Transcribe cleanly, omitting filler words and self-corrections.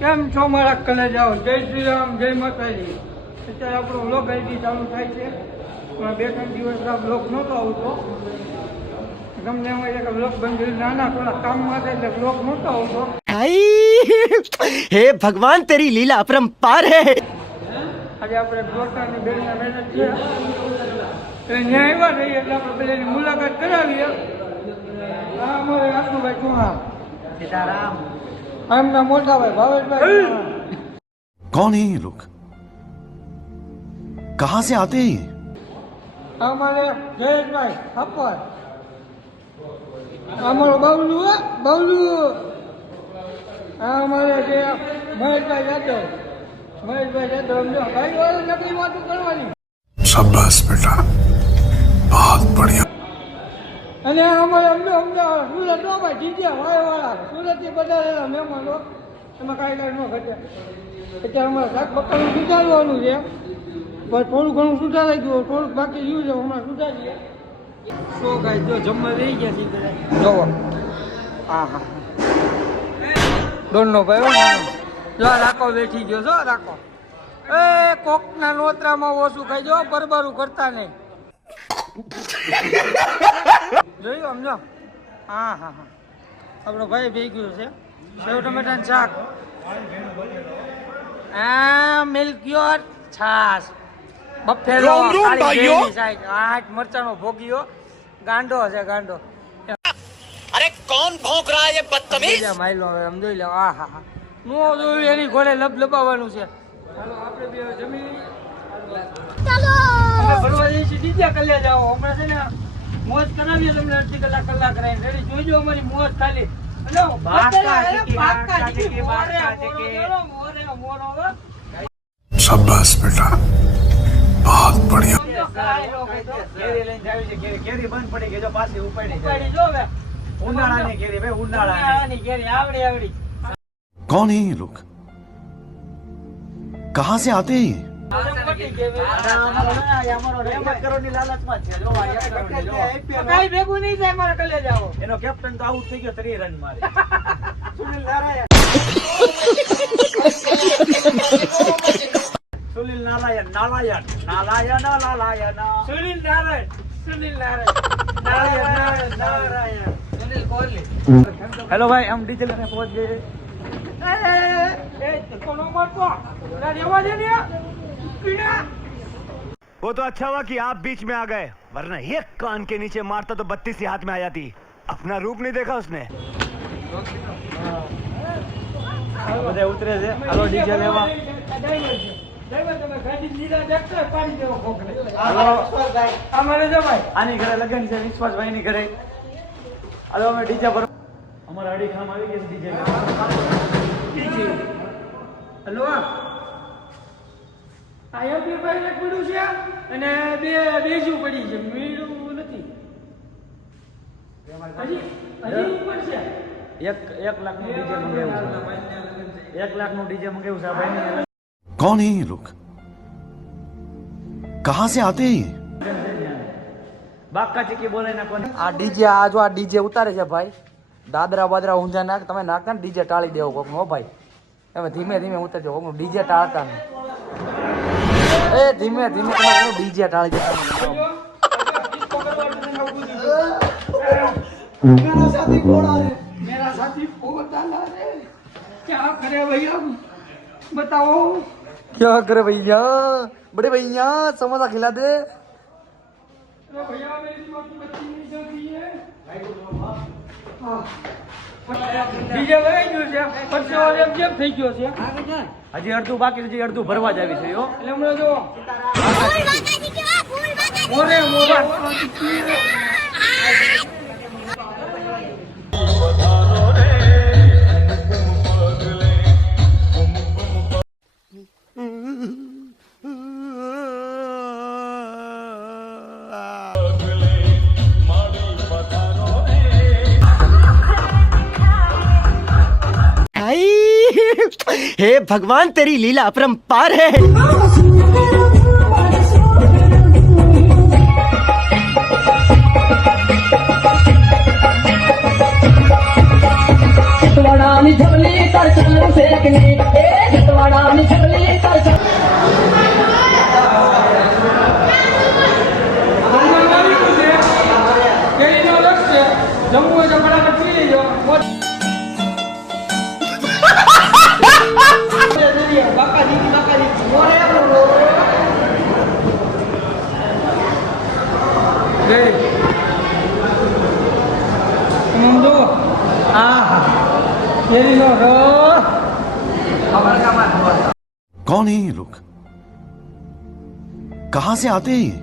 કેમ છો મારા કલેજાઓ? જય શ્રી રામ, જય માતાજી. અત્યારે આપણો વ્લોગ આઈડી ચાલુ થાય છે. પણ 2-3 દિવસ આ વ્લોગ નહોતો આવતો. ગમે એમ હોય કે વ્લોગ બંધ કરી નાના થોડા કામમાં હતા એટલે વ્લોગ નહોતો આવતો. हे भगवान तेरी लीला अपरंपार है. આજે આપણે બ્લોકની બેનના મેરેજ છે એટલે ન્યાય આવ્યા રહીએ એટલે આપણે પેલાની મુલાકાત કરાવીએ. આ અમારે આસુભાઈ ચૌહાણ, સીતારામ. એમના મોટા ભાઈ ભાવેશભાઈ. कौन है ये लोग? कहां से आते हैं? અમારે જયેશભાઈ અપર, અમારો બાવલું બાવલું. અમારે છે મહેશભાઈ યાદવ. મહેશભાઈ યાદવ સમજો ભાઈ વાળો નકલી વાતો કરવાની. शाबाश बेटा, बहुत बढ़िया. અને અમારે અમદાવાદ સુરત નો ભાઈ જીત્યા વાળા સુરતથી બધા મહેમાનો એમાં કાંઈ ન ઘટે. અત્યારે અમારે શાક પક્કાનું સુધારવાનું છે પણ થોડું ઘણું સુધારાઈ ગયું, થોડુંક બાકી રહ્યું છે, હમણાં સુધારીએ. શું કાંઈ જો જમવા રહી ગયા છે જોવો. હા હા દોડનો ભાઈ જો રાખો બેઠી ગયો છો રાખો. એ કોકના નોતરામાં ઓછું ખાઈ જો બરબારું કરતા નહીં. જોયું સમજો. હા હા હા આપણો ભાઈ ભેગી ગયો છે. સેવ ટમેટાનું શાક, મિલ્કયોર છાસ, બફેલો આઠ મરચાનો ભોગીઓ, ગાંડો છે ગાંડો. अरे कौन भौंक रहा है ये बदतमीज? માયલો હવે આમ જોઈ લે. હા હા હા નો જોયું એની ઘોડે લબાવવાનું છે. ચાલો આપણે બે જમી ચાલો અમે ભરવા જઈએ છીએ. દીજા કલ્યા જાઓ હમણાં છે ને મોજ કરાવીએ તમને અડધી કલાક રહીને રેડી જોઈજો અમારી મોજ ખાલી. शाबाश बेटा, बहुत बढ़िया. કેરી બંધ પડી ગઈ જો પાછી ઉપાડી જો હવે ઉનાળાની કેરી ભાઈ ઉનાળાની ઘેરી આવડી આવડી. कौन है ये लोग? कहां से आते हैं? કઈ ભેગું નહીં થાય મારે કલે જાઓ. એનો કેપ્ટન તો આઉટ થઈ ગયો 3 રન મારે. સુનિલ નારાયણ નારાયણ નારાયણ નારાયણ સુનિલ નારાયણ સુનિલ નારાયણ નારાયણ સુનિલ કોહલી. હેલો ભાઈ हम डीजे लेने पहुंच गए. કોનો મારતો રેવા દે ને કીડા. वो तो अच्छा हुआ कि आप बीच में आ गए, वरना एक कान के नीचे मारता तो 32 ही हाथ में आ जाती. अपना रूप नहीं देखा उसने. બધા ઉતરે છે. હાલો ડીજે લેવા. અમારે જવાય આની ઘરે લગન છે વિશ્વાસભાઈ ની ઘરે. હાલો અમે ડીજે પર અમારા અડી ખામ આવી ગયા ડીજે લેવા. હલો આ એમપી ભાઈ ને પડ્યું છે અને બેજું પડી છે, મીડું નથી હજી હજી ઉપર છે. 1 લાખ નું ડીજે મંગાવ્યું છે. 1 લાખ નું ડીજે મંગાવ્યું છે આ ભાઈ. कौन है ये लोग? कहां से आते हैं? બાકા ચીકી બોલે ના કોને. આ ડીજે આ જો આ ડીજે ઉતારે છે ભાઈ. દાદરા બાદરા ઊંઝા નાખ તમે નાખતા ને ડીજે ટાળી દેવો કોક નો ભાઈ. તમે ધીમે ધીમે ઉતરજો કોક ડીજે ટાળતા નહીં. એ ધીમે ધીમે તમે ડીજે ટાળી દેતા. मेरा साथी कौन आ रहे? मेरा साथी कौन आ रहे? क्या करे भैया बताओ. क्या करे भैया? बड़े भैया समोसा खिला दे. अरे भैया मेरी छोटी बच्ची नहीं चल रही है. બીજે વહી ગયું છે પરસેવો એમ જેમ થઈ ગયો છે. હજી અડધું બાકી છે, હજી અડધું ભરવા જ આવી છે યો. એટલે હમણાં જો મોરે મોરા हे भगवान तेरी लीला अपरंपार है. वडानी झबली कर હાલમાં આવી ગયું છે કેરીનો રસ છે જમવું હોય તો ફટાફટ પી લેજો कौन है ये लोग कहाँ से आते हैं ये